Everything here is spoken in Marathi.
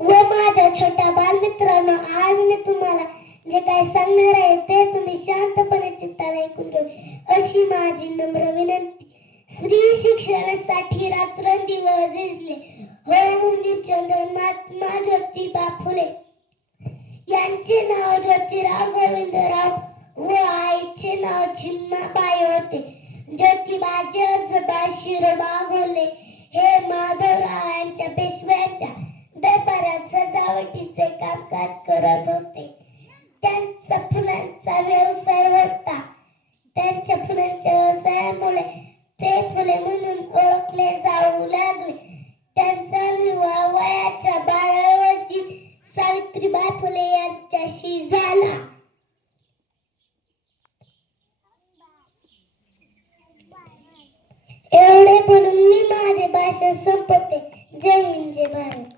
व माझ्या छोट्या बालमित्रांनो, आज मी तुम्हाला जे काय सांगणार आहे ते तुम्ही शांतपणे चित्ताने ऐकून घ्या अशी माझी नम्र विनंती. स्त्री शिक्षणासाठी रात्रंदिवस झिजले हो मुलीचंद्र महात्मा ज्योतिबा फुले यांचे नाव ज्योतिराव गोविंदराव व आईचे नाव चिमणाबाई होते. ज्योतिबाचे आजोबा शिरोबा घोले हे माधवराव यांच्या पेशव्यांच्या दरबारात सजावटीचे कामकाज करत होते. त्यांचा फुलांचा व्यवसाय होता. त्यांच्या फुलांच्या व्यवसायामुळे ते फुले म्हणून ओळखले जाऊ लागले. त्यांचा विवाह वयाच्या 12व्या वर्षी सावित्रीबाई फुले यांच्याशी झाला. एवढे बोलून मी माझे भाषण संपवते. जय हिंद, जय भारत.